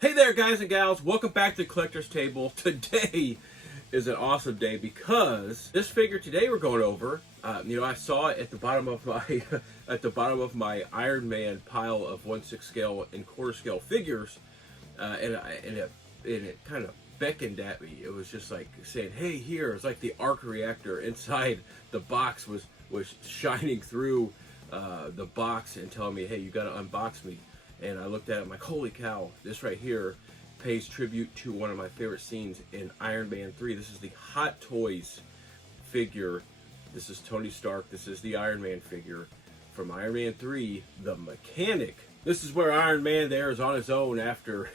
Hey there, guys and gals. Welcome back to Collector's Table. Today is an awesome day because this figure today we're going over, I saw it at the bottom of my Iron Man pile of 1/6 scale and quarter scale figures, and it kind of beckoned at me. It was just like saying, "Hey, here!" It's like the arc reactor inside the box was shining through the box and telling me, "Hey, you got to unbox me." And I looked at it, I'm like, holy cow, this right here pays tribute to one of my favorite scenes in Iron Man 3. This is the Hot Toys figure. This is Tony Stark. This is the Iron Man figure from Iron Man 3, The Mechanic. This is where Iron Man there is on his own after,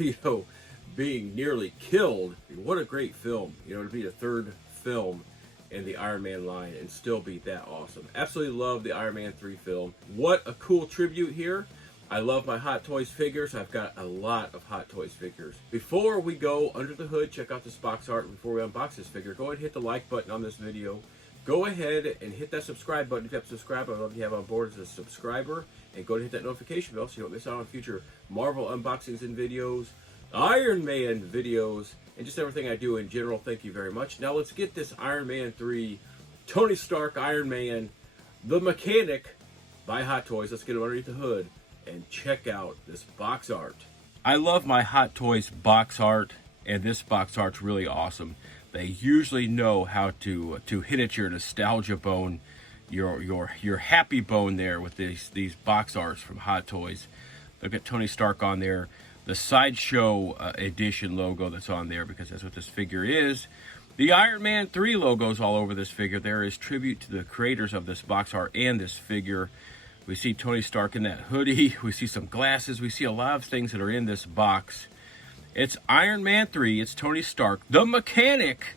being nearly killed. What a great film, to be the third film in the Iron Man line and still be that awesome. Absolutely love the Iron Man 3 film. What a cool tribute here. I love my Hot Toys figures. I've got a lot of Hot Toys figures. Before we go under the hood, check out this box art. Before we unbox this figure, go ahead and hit the like button on this video. Go ahead and hit that subscribe button if you have subscribed. I love you have on board as a subscriber. And go ahead and hit that notification bell so you don't miss out on future Marvel unboxings and videos, Iron Man videos, and just everything I do in general. Thank you very much. Now let's get this Iron Man 3 Tony Stark Iron Man, The Mechanic by Hot Toys. Let's get him underneath the hood and check out this box art. I love my Hot Toys box art, and this box art's really awesome. They usually know how to hit at your nostalgia bone, your happy bone there with these box arts from Hot Toys. Look at Tony Stark on there, the Sideshow edition logo that's on there because that's what this figure is. The Iron Man 3 logo's all over this figure. There is tribute to the creators of this box art and this figure. We see Tony Stark in that hoodie. We see some glasses. We see a lot of things that are in this box. It's Iron Man 3. It's Tony Stark, the Mechanic.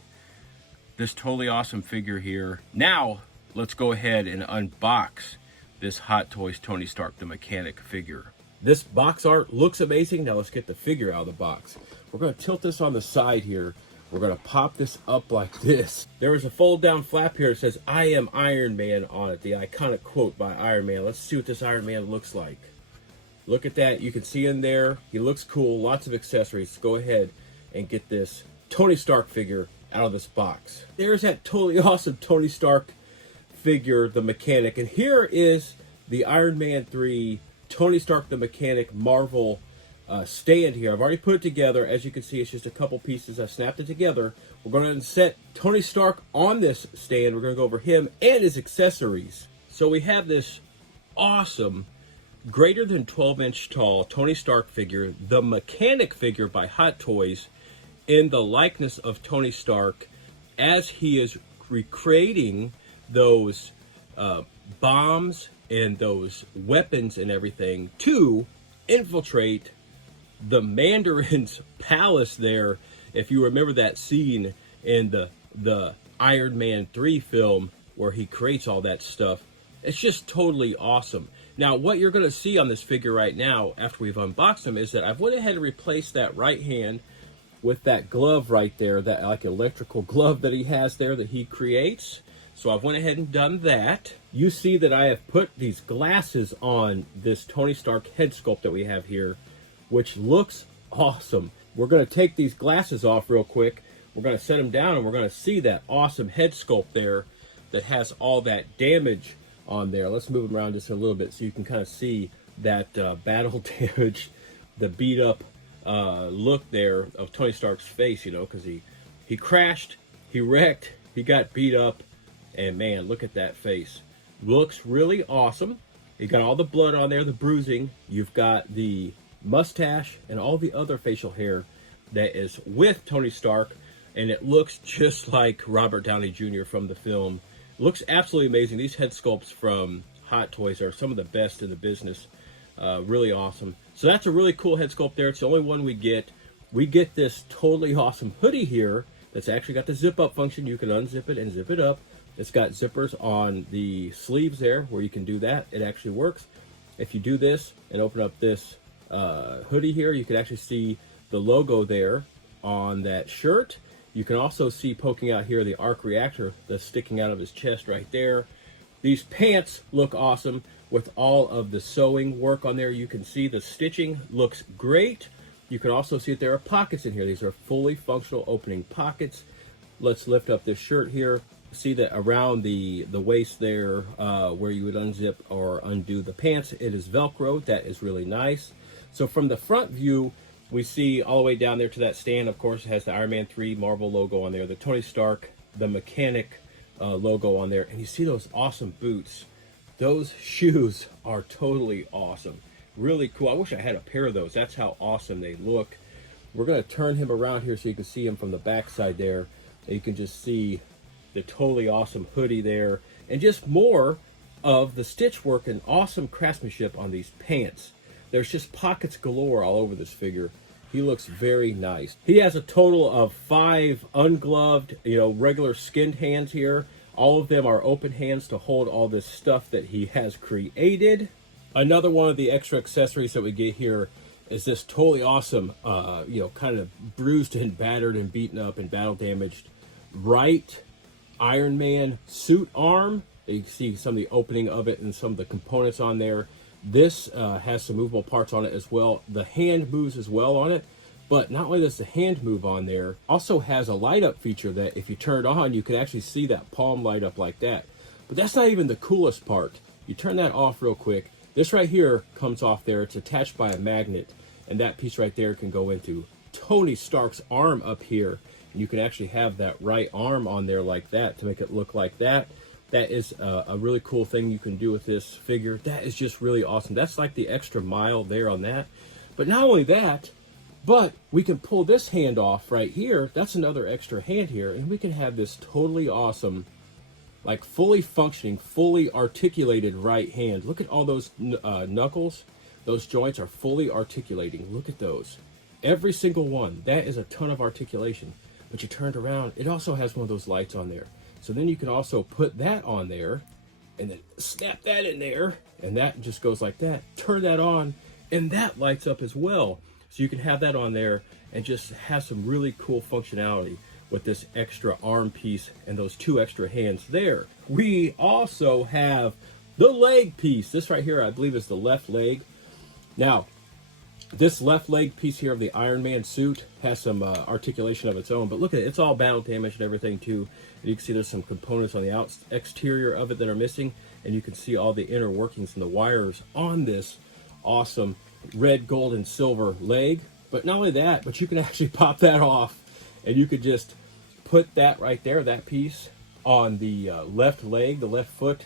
This totally awesome figure here. Now, let's go ahead and unbox this Hot Toys Tony Stark, the Mechanic figure. This box art looks amazing. Now let's get the figure out of the box. We're going to tilt this on the side here. We're going to pop this up like this. There is a fold down flap here that says, "I am Iron Man" on it. The iconic quote by Iron Man. Let's see what this Iron Man looks like. Look at that. You can see in there. He looks cool. Lots of accessories. Go ahead and get this Tony Stark figure out of this box. There's that totally awesome Tony Stark figure, the Mechanic. And here is the Iron Man 3 Tony Stark, the Mechanic Marvel stand here. I've already put it together. As you can see, it's just a couple pieces. I snapped it together. We're going to set Tony Stark on this stand. We're going to go over him and his accessories. So we have this awesome, greater than 12-inch tall Tony Stark figure, the Mechanic figure by Hot Toys, in the likeness of Tony Stark as he is recreating those bombs and those weapons and everything to infiltrate the Mandarin's palace there. If you remember that scene in the Iron Man 3 film where he creates all that stuff, it's just totally awesome. Now, what you're going to see on this figure right now, after we've unboxed him, is that I've went ahead and replaced that right hand with that glove right there, that like electrical glove that he has there that he creates. So I've went ahead and done that. You see that I have put these glasses on this Tony Stark head sculpt that we have here, which looks awesome. We're going to take these glasses off real quick. We're going to set them down and we're going to see that awesome head sculpt there that has all that damage on there. Let's move them around just a little bit so you can kind of see that battle damage, the beat up look there of Tony Stark's face, because he crashed, he wrecked, he got beat up, and man, look at that face. Looks really awesome. You got all the blood on there, the bruising. You've got the mustache and all the other facial hair that is with Tony Stark, and it looks just like Robert Downey Jr. from the film. Looks absolutely amazing. These head sculpts from Hot Toys are some of the best in the business. Really awesome. So that's a really cool head sculpt there. It's the only one we get. We get this totally awesome hoodie here that's actually got the zip up function. You can unzip it and zip it up. It's got zippers on the sleeves there where you can do that. It actually works. If you do this and open up this hoodie here, you can actually see the logo there on that shirt. You can also see poking out here the arc reactor that's sticking out of his chest right there. These pants look awesome with all of the sewing work on there. You can see the stitching looks great. You can also see that there are pockets in here. These are fully functional opening pockets. Let's lift up this shirt here. See that around the waist there, where you would unzip or undo the pants, it is Velcro. That is really nice. So from the front view, we see all the way down there to that stand. Of course, it has the Iron Man 3 Marvel logo on there, the Tony Stark, the Mechanic logo on there, and you see those awesome boots. Those shoes are totally awesome. Really cool. I wish I had a pair of those. That's how awesome they look. We're going to turn him around here so you can see him from the back side there. And you can just see the totally awesome hoodie there, and just more of the stitch work and awesome craftsmanship on these pants. There's just pockets galore all over this figure. He looks very nice. He has a total of 5 ungloved, regular skinned hands here. All of them are open hands to hold all this stuff that he has created. Another one of the extra accessories that we get here is this totally awesome, kind of bruised and battered and beaten up and battle damaged right Iron Man suit arm. You can see some of the opening of it and some of the components on there. This has some movable parts on it as well. The hand moves as well on it, but not only does the hand move on there, also has a light up feature that if you turn it on, you can actually see that palm light up like that. But that's not even the coolest part. You turn that off real quick. This right here comes off there. It's attached by a magnet, and that piece right there can go into Tony Stark's arm up here. And you can actually have that right arm on there like that to make it look like that. That is a really cool thing you can do with this figure. That is just really awesome. That's like the extra mile there on that. But not only that, but we can pull this hand off right here. That's another extra hand here. And we can have this totally awesome, like fully functioning, fully articulated right hand. Look at all those knuckles. Those joints are fully articulating. Look at those. Every single one. That is a ton of articulation. But you turn it around, it also has one of those lights on there. So then you can also put that on there and then snap that in there, and that just goes like that. Turn that on and that lights up as well. So you can have that on there and just have some really cool functionality with this extra arm piece and those 2 extra hands there. We also have the leg piece. This right here, I believe, is the left leg. Now, this left leg piece here of the Iron Man suit has some articulation of its own, but look at it. It's all battle damaged and everything too. And you can see there's some components on the exterior of it that are missing, and you can see all the inner workings and the wires on this awesome red, gold, and silver leg. But not only that, but you can actually pop that off, and you could just put that right there, that piece, on the left leg, the left foot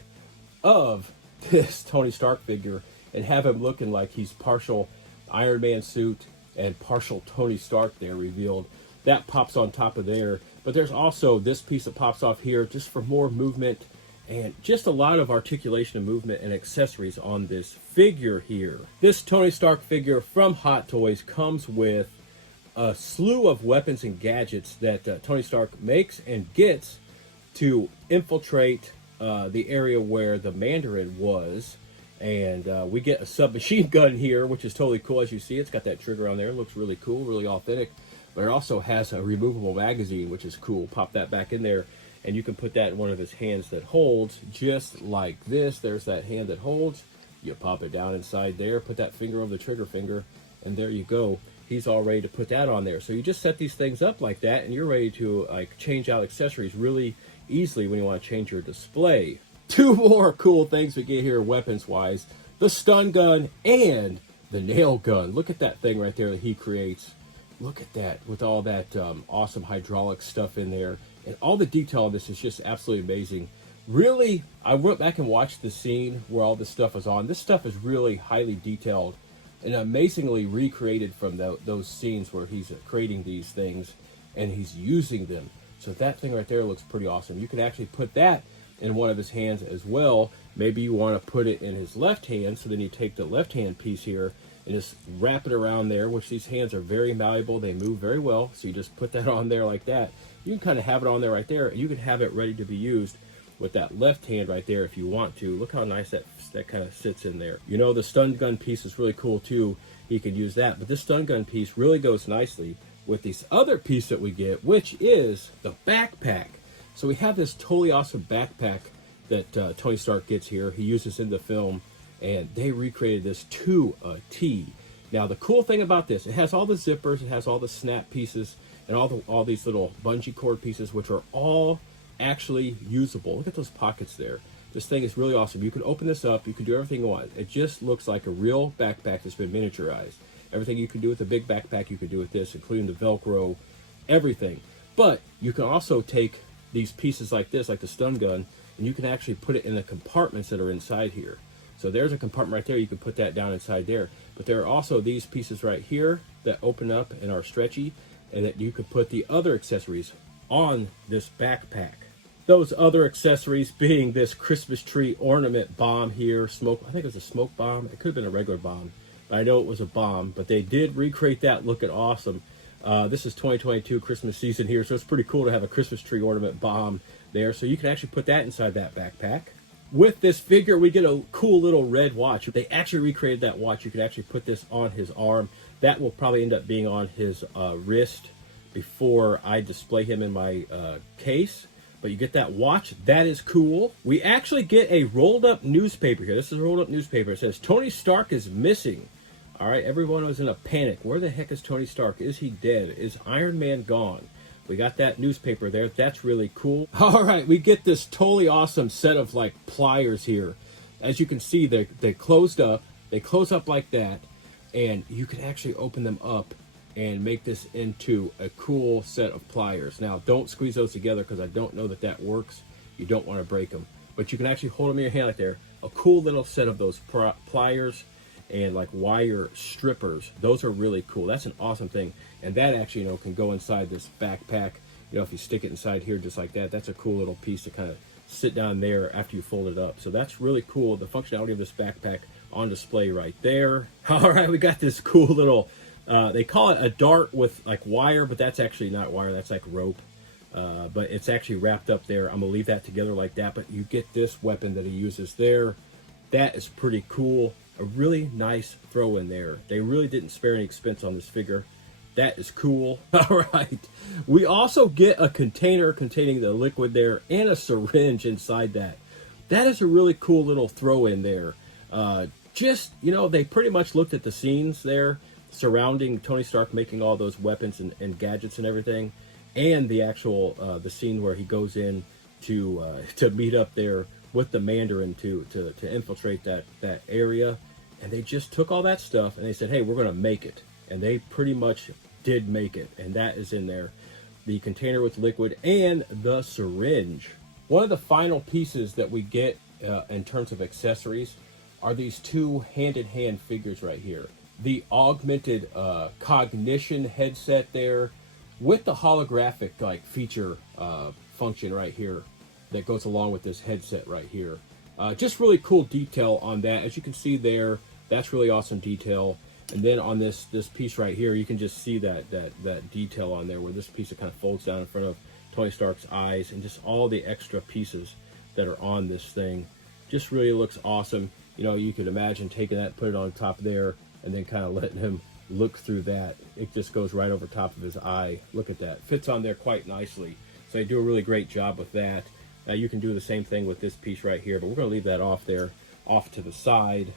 of this Tony Stark figure, and have him looking like he's partial Iron Man suit and partial Tony Stark there revealed. That pops on top of there. But there's also this piece that pops off here just for more movement and just a lot of articulation and movement and accessories on this figure here. This Tony Stark figure from Hot Toys comes with a slew of weapons and gadgets that Tony Stark makes and gets to infiltrate the area where the Mandarin was. And we get a submachine gun here, which is totally cool. As you see, it's got that trigger on there. It looks really cool, really authentic. But it also has a removable magazine, which is cool. Pop that back in there, and you can put that in one of his hands that holds, just like this. There's that hand that holds. You pop it down inside there, put that finger over the trigger finger, and there you go. He's all ready to put that on there. So you just set these things up like that, and you're ready to like change out accessories really easily when you want to change your display. 2 more cool things we get here weapons-wise. The stun gun and the nail gun. Look at that thing right there that he creates. Look at that with all that awesome hydraulic stuff in there. And all the detail of this is just absolutely amazing. Really, I went back and watched the scene where all this stuff is on. This stuff is really highly detailed and amazingly recreated from those scenes where he's creating these things and he's using them. So that thing right there looks pretty awesome. You can actually put that in one of his hands as well. Maybe you want to put it in his left hand, so then you take the left hand piece here and just wrap it around there, which these hands are very malleable. They move very well, so you just put that on there like that. You can kind of have it on there right there, and you can have it ready to be used with that left hand right there if you want to. Look how nice that kind of sits in there. You know, the stun gun piece is really cool too. You can use that, but this stun gun piece really goes nicely with this other piece that we get, which is the backpack. So we have this totally awesome backpack that Tony Stark gets here. He uses in the film, and they recreated this to a T. Now the cool thing about this, it has all the zippers, it has all the snap pieces, and all these little bungee cord pieces, which are all actually usable. Look at those pockets there. This thing is really awesome. You can open this up, you can do everything you want. It just looks like a real backpack that's been miniaturized. Everything you can do with a big backpack, you can do with this, including the Velcro, everything. But you can also take these pieces like this, like the stun gun, and you can actually put it in the compartments that are inside here. So there's a compartment right there, you can put that down inside there. But there are also these pieces right here that open up and are stretchy, and that you could put the other accessories on this backpack. Those other accessories being this Christmas tree ornament bomb here, smoke, I think it was a smoke bomb, it could have been a regular bomb, but I know it was a bomb, but they did recreate that looking awesome. This is 2022 Christmas season here, so it's pretty cool to have a Christmas tree ornament bomb there, so you can actually put that inside that backpack. With this figure, we get a cool little red watch. They actually recreated that watch. You can actually put this on his arm. That will probably end up being on his wrist before I display him in my case. But you get that watch. That is cool. We actually get a rolled up newspaper here. This is a rolled up newspaper. It says, Tony Stark is missing. All right, everyone was in a panic. Where the heck is Tony Stark? Is he dead? Is Iron Man gone? We got that newspaper there. That's really cool. All right, we get this totally awesome set of like pliers here. As you can see, they closed up. They close up like that, and you can actually open them up and make this into a cool set of pliers. Now, don't squeeze those together because I don't know that that works. You don't want to break them. But you can actually hold them in your hand like there. A cool little set of those pliers and like wire strippers. Those are really cool. That's an awesome thing. And that actually, can go inside this backpack. If you stick it inside here just like that, that's a cool little piece to kind of sit down there after you fold it up. So that's really cool. The functionality of this backpack on display right there. All right, we got this cool little, they call it a dart with like wire, but that's actually not wire. That's like rope. But it's actually wrapped up there. I'm gonna leave that together like that, but you get this weapon that he uses there. That is pretty cool. A really nice throw in there. They really didn't spare any expense on this figure. That is cool. All right. We also get a container containing the liquid there and a syringe inside that. That is a really cool little throw in there. They pretty much looked at the scenes there surrounding Tony Stark making all those weapons and gadgets and everything, and the actual the scene where he goes in to meet up there with the Mandarin to infiltrate that area. And they just took all that stuff and they said, hey, we're going to make it. And they pretty much did make it. And that is in there. The container with liquid and the syringe. One of the final pieces that we get in terms of accessories are these two hand-in-hand figures right here. The augmented cognition headset there with the holographic like feature function right here that goes along with this headset right here. Just really cool detail on that. As you can see there, that's really awesome detail. And then on this piece right here, you can just see that detail on there where this piece kind of folds down in front of Tony Stark's eyes, and just all the extra pieces that are on this thing. Just really looks awesome. You could imagine taking that, put it on top there, and then kind of letting him look through that. It just goes right over top of his eye. Look at that. Fits on there quite nicely. So they do a really great job with that. Now you can do the same thing with this piece right here, but we're going to leave that off there, off to the side.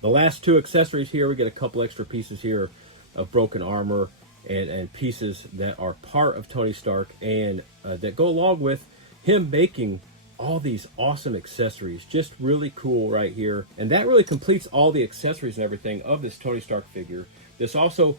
The last two accessories here, we get a couple extra pieces here of broken armor and pieces that are part of Tony Stark and that go along with him making all these awesome accessories. Just really cool right here. And that really completes all the accessories and everything of this Tony Stark figure. This also,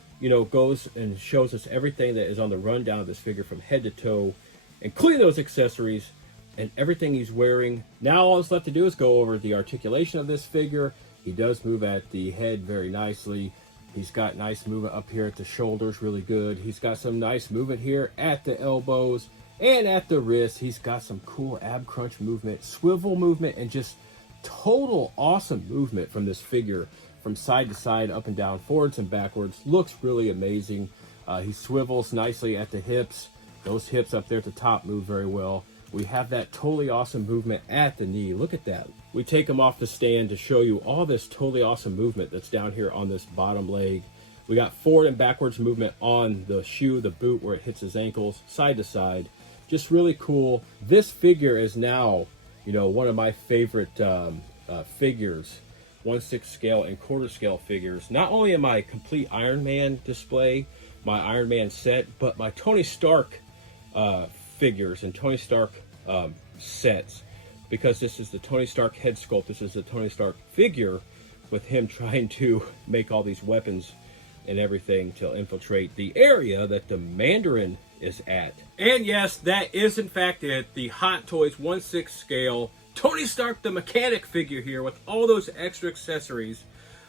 goes and shows us everything that is on the rundown of this figure from head to toe, including those accessories and everything he's wearing. Now all that's left to do is go over the articulation of this figure. He does move at the head very nicely. He's got nice movement up here at the shoulders, really good. He's got some nice movement here at the elbows and at the wrist. He's got some cool ab crunch movement, swivel movement, and just total awesome movement from this figure from side to side, up and down, forwards and backwards. Looks really amazing. He swivels nicely at the hips. Those hips up there at the top move very well. We have that totally awesome movement at the knee. Look at that. We take him off the stand to show you all this totally awesome movement that's down here on this bottom leg. We got forward and backwards movement on the shoe, the boot where it hits his ankles, side to side. Just really cool. This figure is now, one of my favorite figures 1/6 scale and quarter scale figures, not only in my complete Iron Man display, my Iron Man set, but my Tony Stark figures and Tony Stark sets, because this is the Tony Stark head sculpt. This is the Tony Stark figure with him trying to make all these weapons and everything to infiltrate the area that the Mandarin is at. And yes, that is in fact it, the Hot Toys 1/6 scale Tony Stark the Mechanic figure here with all those extra accessories,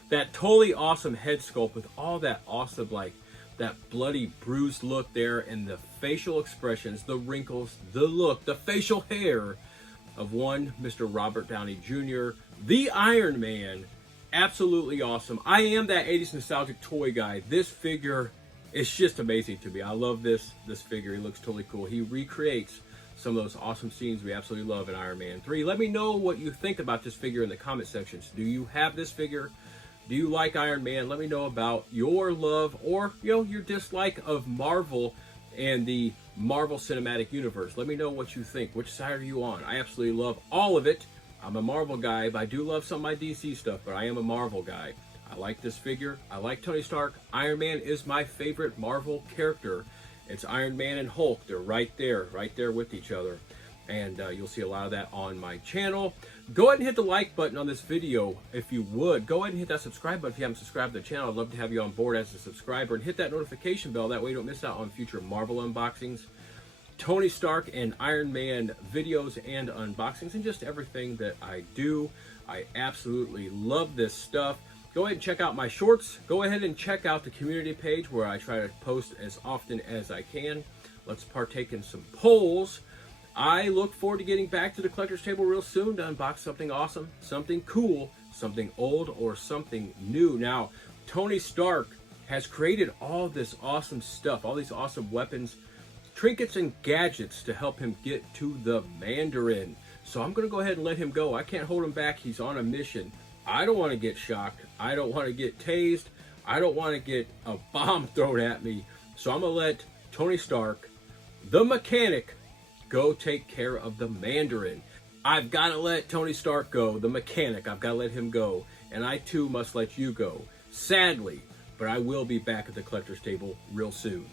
that totally awesome head sculpt with all that awesome, like, that bloody bruised look there, and the facial expressions, the wrinkles, the look, the facial hair of one Mr. Robert Downey Jr., the Iron Man. Absolutely awesome. I am that 80s nostalgic toy guy. This figure is just amazing to me. I love this figure. He looks totally cool. He recreates some of those awesome scenes we absolutely love in Iron Man 3. Let me know what you think about this figure in the comment sections. Do you have this figure? Do you like Iron Man? Let me know about your love or, your dislike of Marvel and the Marvel Cinematic Universe. Let me know what you think. Which side are you on? I absolutely love all of it. I'm a Marvel guy, but I do love some of my DC stuff, but I am a Marvel guy. I like this figure. I like Tony Stark. Iron Man is my favorite Marvel character. It's Iron Man and Hulk. They're right there with each other. And you'll see a lot of that on my channel. Go ahead and hit the like button on this video if you would. Go ahead and hit that subscribe button if you haven't subscribed to the channel. I'd love to have you on board as a subscriber. And hit that notification bell. That way you don't miss out on future Marvel unboxings, Tony Stark and Iron Man videos and unboxings, and just everything that I do. I absolutely love this stuff. Go ahead and check out my shorts. Go ahead and check out the community page where I try to post as often as I can. Let's partake in some polls. I look forward to getting back to the collector's table real soon to unbox something awesome, something cool, something old, or something new. Now, Tony Stark has created all this awesome stuff, all these awesome weapons, trinkets, and gadgets to help him get to the Mandarin. So I'm going to go ahead and let him go. I can't hold him back. He's on a mission. I don't want to get shocked. I don't want to get tased. I don't want to get a bomb thrown at me. So I'm going to let Tony Stark, the mechanic, go take care of the Mandarin. I've got to let Tony Stark go, the mechanic. I've got to let him go. And I too must let you go. Sadly, but I will be back at the collector's table real soon.